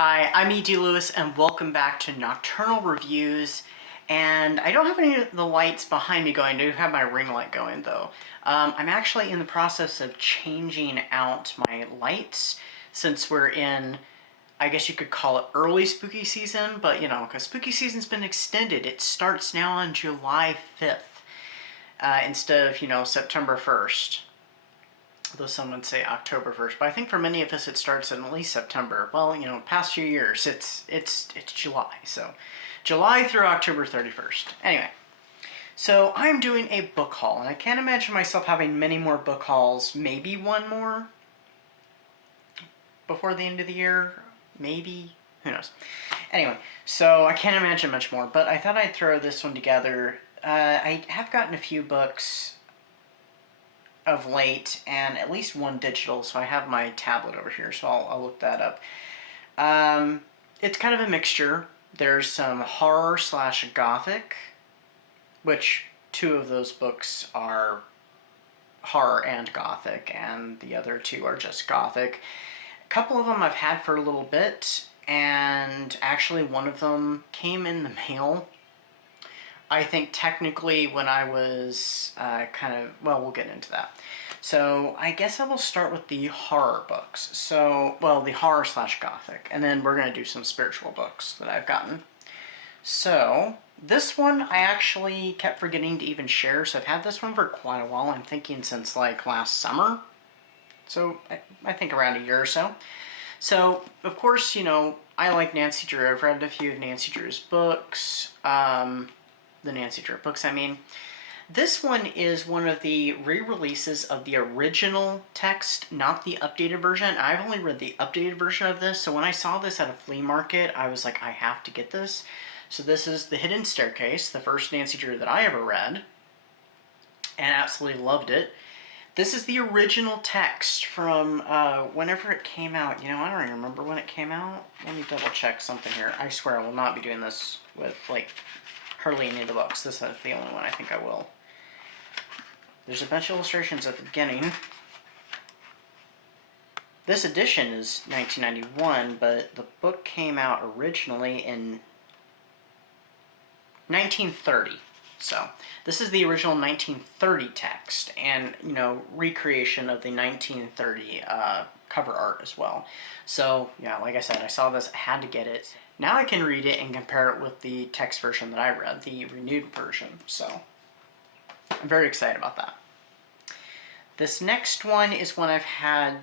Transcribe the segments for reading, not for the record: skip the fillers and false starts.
Hi, I'm E.D. Lewis and welcome back to Nocturnal Reviews. And I don't have any of the lights behind me going. I do have my ring light going though. I'm actually in the process of changing out my lights since we're in, I guess you could call it early spooky season, but you know, because spooky season's been extended. It starts now on July 5th instead of, September 1st. Though some would say October 1st, but I think for many of us it starts in at least September. Well, past few years it's July, so July through October 31st. Anyway, so I'm doing a book haul, and I can't imagine myself having many more book hauls. Maybe one more before the end of the year, maybe, who knows. Anyway, so I can't imagine much more, but I thought I'd throw this one together. I have gotten a few books of late, and at least one digital, so I have my tablet over here, so I'll look that up. It's kind of a mixture. There's some horror / Gothic, which two of those books are horror and Gothic, and the other two are just Gothic. A couple of them I've had for a little bit, and actually one of them came in the mail. I think technically when I was we'll get into that. So I guess I will start with the horror books. So, well, the horror / Gothic, and then we're going to do some spiritual books that I've gotten. So this one I actually kept forgetting to even share, so I've had this one for quite a while. I'm thinking since like last summer. So I think around a year or so. So, of course, I like Nancy Drew. I've read a few of Nancy Drew's books. The Nancy Drew books, I mean. This one is one of the re-releases of the original text, not the updated version. I've only read the updated version of this, so when I saw this at a flea market, I was like, I have to get this. So this is The Hidden Staircase, the first Nancy Drew that I ever read, and absolutely loved it. This is the original text from whenever it came out. I don't even remember when it came out. Let me double check something here. I swear I will not be doing this with, like, hardly any of the books. This is the only one I think I will. There's a bunch of illustrations at the beginning. This edition is 1991, but the book came out originally in 1930. So this is the original 1930 text, and recreation of the 1930 cover art as well. So yeah, like I said, I saw this, I had to get it. Now I can read it and compare it with the text version that I read, the renewed version. So I'm very excited about that. This next one is one I've had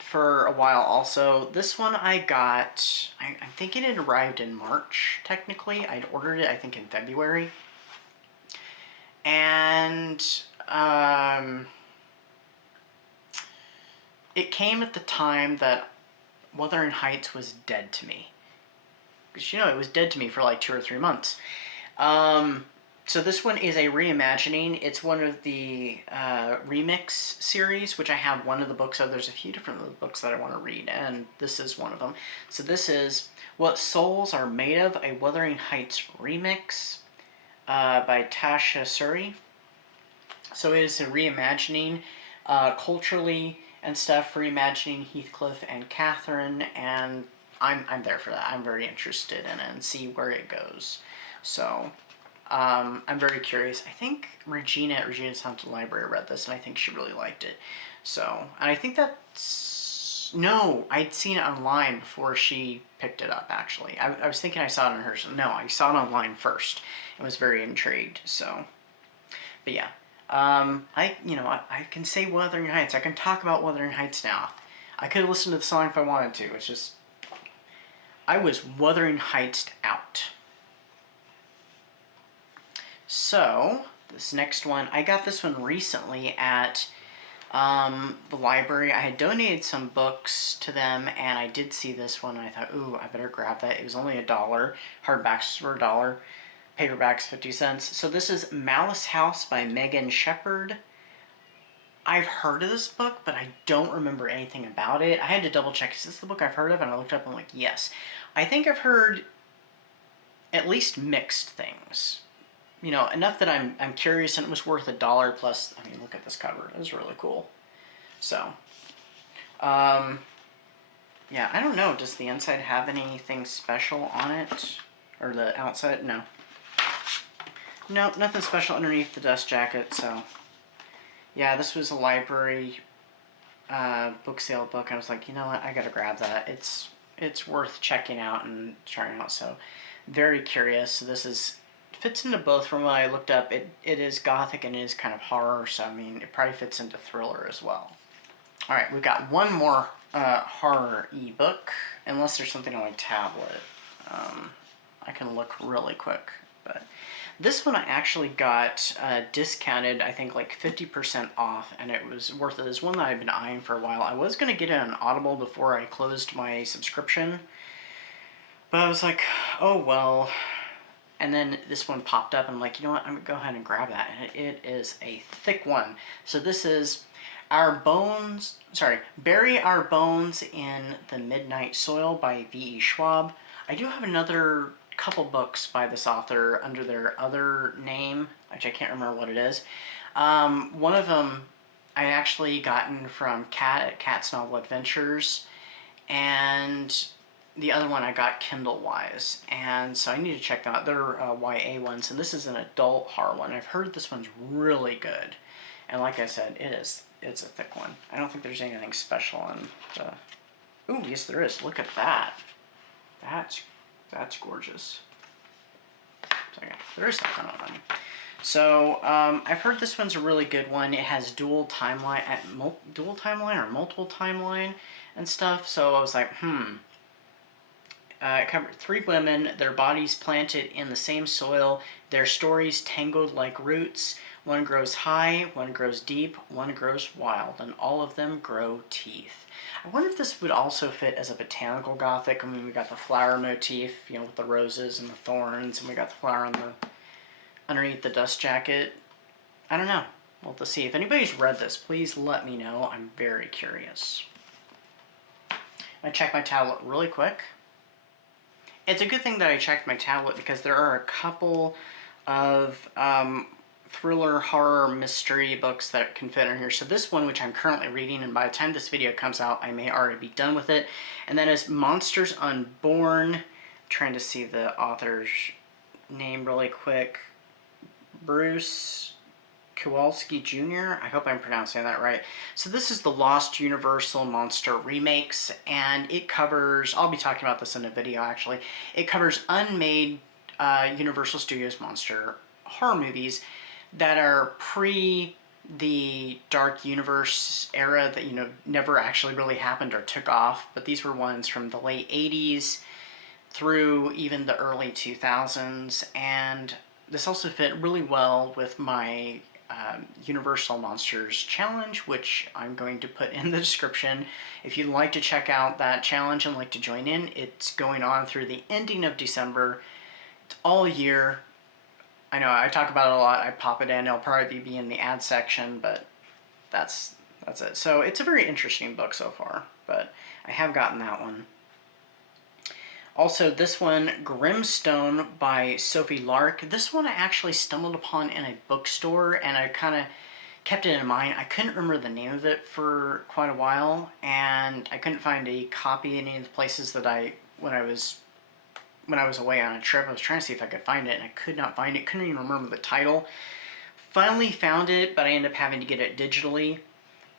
for a while also. This one I got, I'm thinking it arrived in March, technically. I'd ordered it, I think, in February. And it came at the time that Wuthering Heights was dead to me. Because, it was dead to me for like 2 or 3 months. So this one is a reimagining. It's one of the remix series, which I have one of the books of. There's a few different books that I want to read, and this is one of them. So this is What Souls Are Made Of, a Wuthering Heights remix by Tasha Suri. So it is a reimagining, culturally and stuff, reimagining Heathcliff and Catherine, and I'm there for that. I'm very interested in it and see where it goes. So I'm very curious. I think Regina at Regina's Haunted Library read this, and I think she really liked it. So, and I think that's... No, I'd seen it online before she picked it up, actually. I was thinking I saw it on hers. No, I saw it online first and was very intrigued, so... But yeah. I can say Wuthering Heights. I can talk about Wuthering Heights now. I could listen to the song if I wanted to. It's just... I was Wuthering Heights out. So, this next one, I got this one recently at the library. I had donated some books to them, and I did see this one, and I thought, ooh, I better grab that. It was only $1. Hardbacks were $1. Paperbacks 50 cents. So this is Malice House by Megan Shepherd. I've heard of this book, but I don't remember anything about it. I had to double check, is this the book I've heard of? And I looked up and I'm like, yes. I think I've heard at least mixed things. Enough that I'm curious, and it was worth $1 plus. I mean, look at this cover. It was really cool. So, Yeah, I don't know. Does the inside have anything special on it? Or the outside? No. Nope, nothing special underneath the dust jacket, so... Yeah, this was a library book sale book. I was like, you know what, I gotta grab that. It's worth checking out and trying out, so very curious. So this is fits into both from what I looked up. It is Gothic and it is kind of horror, so I mean, it probably fits into thriller as well. Alright, we've got one more horror ebook, unless there's something on my tablet. I can look really quick, but this one I actually got discounted, I think like 50% off, and it was worth it. It's one that I've been eyeing for a while. I was going to get it on Audible before I closed my subscription, but I was like, oh well. And then this one popped up, and I'm like, you know what, I'm going to go ahead and grab that. And it is a thick one. So this is Bury Our Bones in the Midnight Soil by V.E. Schwab. I do have another couple books by this author under their other name, which I can't remember what it is. One of them I actually gotten from Cat's Novel Adventures, and the other one I got Kindle-wise, and so I need to check them out. They're YA ones, and this is an adult horror one. I've heard this one's really good, and like I said, it's a thick one. I don't think there's anything special in the... Ooh, yes there is. Look at that. That's gorgeous. So yeah, there is that kind of one. So I've heard this one's a really good one. It has dual timeline or multiple timeline and stuff. So I was like, It covered 3 women, their bodies planted in the same soil, their stories tangled like roots. One grows high, one grows deep, one grows wild, and all of them grow teeth. I wonder if this would also fit as a botanical Gothic. I mean, we got the flower motif, you know, with the roses and the thorns, and we got the flower on the underneath the dust jacket. I don't know. We'll have to see. If anybody's read this, please let me know. I'm very curious. I check my tablet really quick. It's a good thing that I checked my tablet because there are a couple of thriller, horror, mystery books that can fit in here. So this one, which I'm currently reading, and by the time this video comes out, I may already be done with it, and that is Monsters Unborn. I'm trying to see the author's name really quick. Bruce Kowalski Jr. I hope I'm pronouncing that right. So this is the Lost Universal Monster remakes, and it covers, I'll be talking about this in a video actually, it covers unmade Universal Studios monster horror movies that are pre the Dark Universe era that, you know, never actually really happened or took off, but these were ones from the late 80s through even the early 2000s, and this also fit really well with my Universal Monsters challenge, which I'm going to put in the description. If you'd like to check out that challenge and like to join in, it's going on through the ending of December. It's all year. I know I talk about it a lot. I pop it in. It'll probably be in the ad section, but that's it. So it's a very interesting book so far, but I have gotten that one. Also, this one, Grimstone by Sophie Lark. This one I actually stumbled upon in a bookstore, and I kind of kept it in mind. I couldn't remember the name of it for quite a while, and I couldn't find a copy in any of the places that when I was away on a trip. I was trying to see if I could find it, and I could not find it. Couldn't even remember the title. Finally found it, but I ended up having to get it digitally.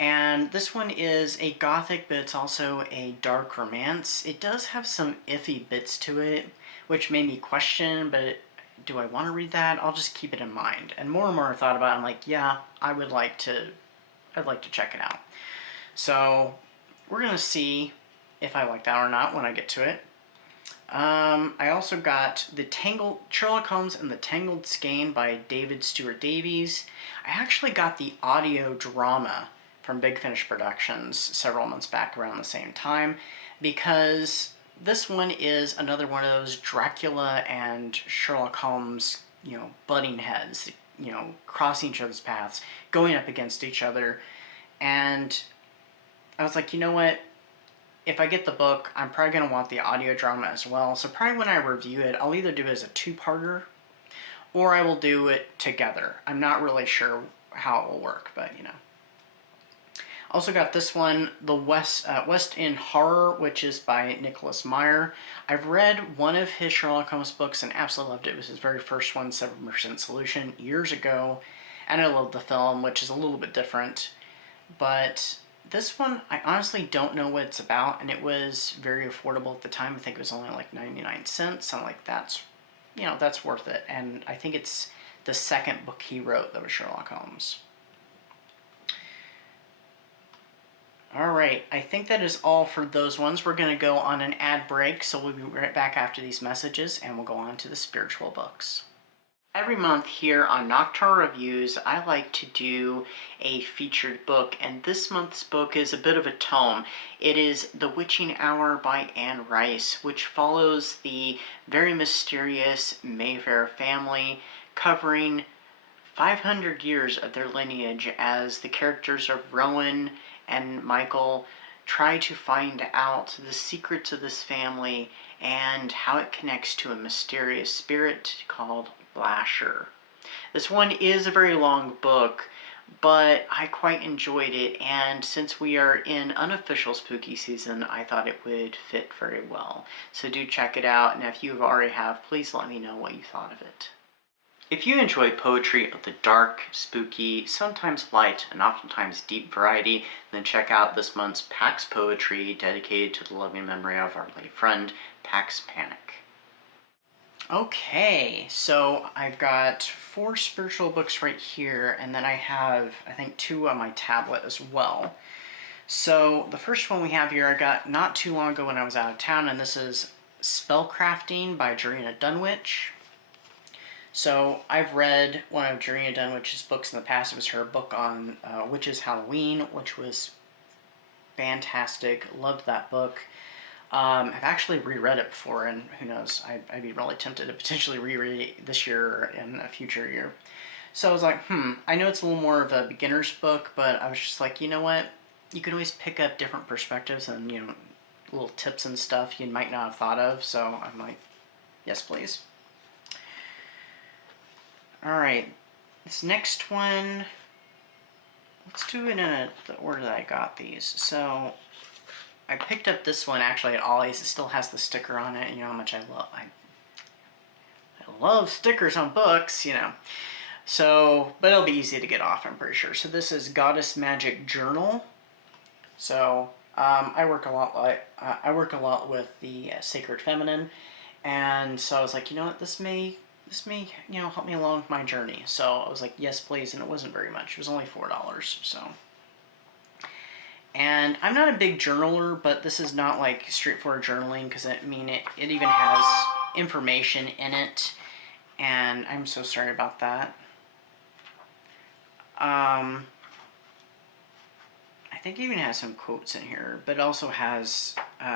And this one is a Gothic, but it's also a dark romance. It does have some iffy bits to it, which made me question, but do I want to read that? I'll just keep it in mind. And more I thought about it, I'm like, yeah, I'd like to check it out. So we're going to see if I like that or not when I get to it. I also got Sherlock Holmes and the Tangled Skein by David Stuart Davies. I actually got the audio drama from Big Finish Productions several months back around the same time, because this one is another one of those Dracula and Sherlock Holmes, you know, butting heads, you know, crossing each other's paths, going up against each other. And I was like, you know what? If I get the book, I'm probably going to want the audio drama as well. So probably when I review it, I'll either do it as a 2-parter, or I will do it together. I'm not really sure how it will work, but you know. Also got this one, the West End Horror, which is by Nicholas Meyer. I've read one of his Sherlock Holmes books and absolutely loved it. It was his very first one, 7% Solution, years ago. And I loved the film, which is a little bit different. But this one, I honestly don't know what it's about, and it was very affordable at the time. I think it was only like 99 cents. I'm like, that's, that's worth it. And I think it's the second book he wrote that was Sherlock Holmes. Alright, I think that is all for those ones. We're going to go on an ad break, so we'll be right back after these messages, and we'll go on to the spiritual books. Every month here on Nocturnal Reviews, I like to do a featured book, and this month's book is a bit of a tome. It is The Witching Hour by Anne Rice, which follows the very mysterious Mayfair family, covering 500 years of their lineage as the characters of Rowan and Michael try to find out the secrets of this family and how it connects to a mysterious spirit called Lasher. This one is a very long book, but I quite enjoyed it, and since we are in unofficial spooky season, I thought it would fit very well. So do check it out, and if you already have, please let me know what you thought of it. If you enjoy poetry of the dark, spooky, sometimes light, and oftentimes deep variety, then check out this month's Pax Poetry dedicated to the loving memory of our late friend, Pax Panic. Okay, so I've got 4 spiritual books right here, and then I have, I think, 2 on my tablet as well. So the first one we have here I got not too long ago when I was out of town, and this is Spellcrafting by Jarena Dunwich. So I've read one of Jarena Dunwich's books in the past. It was her book on Witches Halloween, which was fantastic. Loved that book. I've actually reread it before, and who knows, I'd be really tempted to potentially reread it this year or in a future year. So I was like, I know it's a little more of a beginner's book, but I was just like, you know what? You can always pick up different perspectives and, little tips and stuff you might not have thought of. So I'm like, yes, please. Alright, this next one, let's do it in the order that I got these. So, I picked up this one actually at Ollie's. It still has the sticker on it. You know how much I love stickers on books, So, but it'll be easy to get off, I'm pretty sure. So this is Goddess Magic Journal. So, I work a lot with the Sacred Feminine, and so I was like, you know what, this may help me along with my journey. So I was like, yes, please, and it wasn't very much. It was only $4, so. And I'm not a big journaler, but this is not like straightforward journaling, because it even has information in it, and I'm so sorry about that. I think it even has some quotes in here, but it also has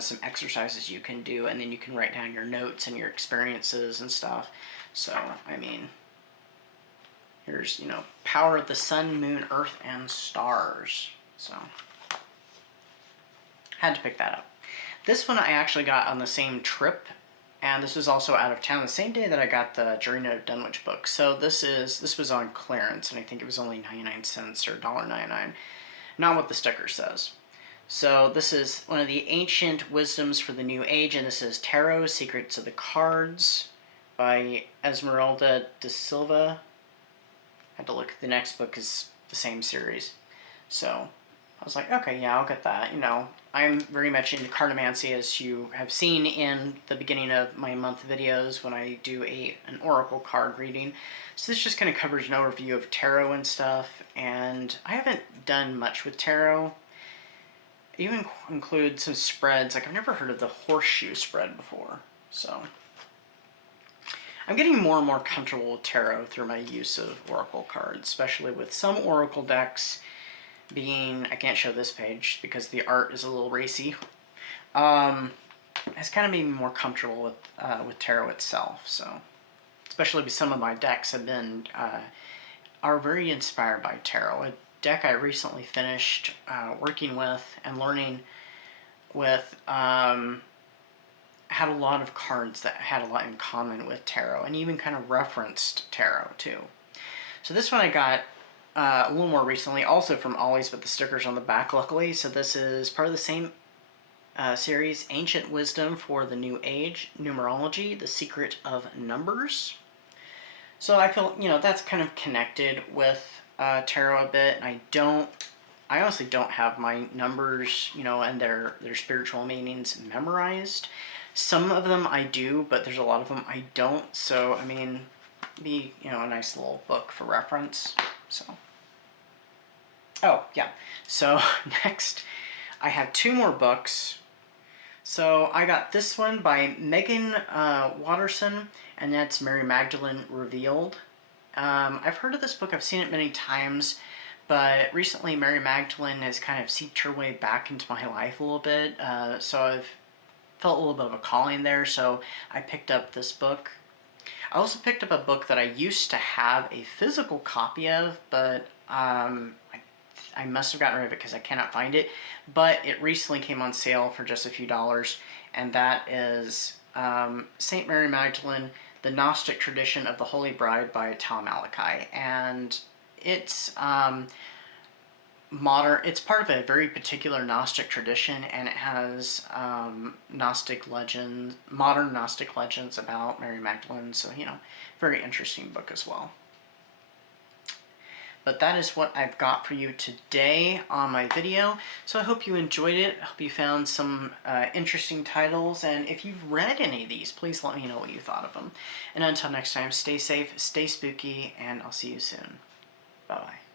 some exercises you can do, and then you can write down your notes and your experiences and stuff. So, here's, power of the sun, moon, earth, and stars. So, had to pick that up. This one I actually got on the same trip, and this was also out of town the same day that I got the Jarena Dunwich book. So this was on clearance, and I think it was only 99 cents or $1.99. Not what the sticker says. So this is one of the ancient wisdoms for the new age, and this is Tarot, Secrets of the Cards by Esmeralda de Silva. I had to look. The next book is the same series. So I was like, okay, yeah, I'll get that. I'm very much into cartomancy, as you have seen in the beginning of my month videos when I do an oracle card reading. So this just kind of covers an overview of tarot and stuff, and I haven't done much with tarot. It even includes some spreads. Like, I've never heard of the horseshoe spread before, so I'm getting more and more comfortable with tarot through my use of oracle cards, especially with some oracle decks being, I can't show this page because the art is a little racy. It's kind of made me more comfortable with tarot itself. So, especially because some of my decks are very inspired by tarot. A deck I recently finished working with and learning with had a lot of cards that had a lot in common with tarot, and even kind of referenced tarot too. So this one I got a little more recently, also from Ollie's, but the sticker's on the back, luckily. So this is part of the same series, Ancient Wisdom for the New Age, Numerology, The Secret of Numbers. So I feel, that's kind of connected with tarot a bit. And I honestly don't have my numbers, and their spiritual meanings memorized. Some of them I do, but there's a lot of them I don't. So, I mean, be, a nice little book for reference. So, oh, yeah. So, next, I have 2 more books. So, I got this one by Megan Watterson, and that's Mary Magdalene Revealed. I've heard of this book. I've seen it many times. But recently, Mary Magdalene has kind of seeped her way back into my life a little bit. So I've felt a little bit of a calling there. So I picked up this book. I also picked up a book that I used to have a physical copy of, but I must have gotten rid of it because I cannot find it. But it recently came on sale for just a few dollars. And that is St. Mary Magdalene, The Gnostic Tradition of the Holy Bride by Tal Malachi. And it's modern. It's part of a very particular Gnostic tradition, and it has Gnostic legends, modern Gnostic legends about Mary Magdalene. So, very interesting book as well. But that is what I've got for you today on my video. So I hope you enjoyed it. I hope you found some interesting titles. And if you've read any of these, please let me know what you thought of them. And until next time, stay safe, stay spooky, and I'll see you soon. Bye-bye.